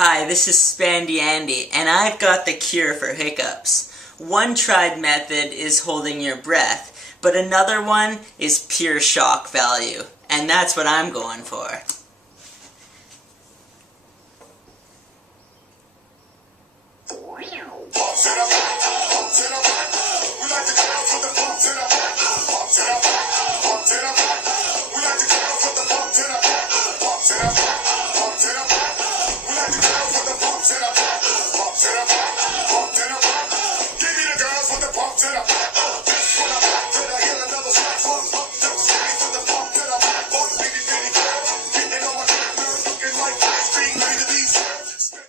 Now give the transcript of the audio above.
Hi, this is Spandy Andy, and I've got the cure for hiccups. One tried method is holding your breath, but another one is pure shock value, and that's what I'm going for.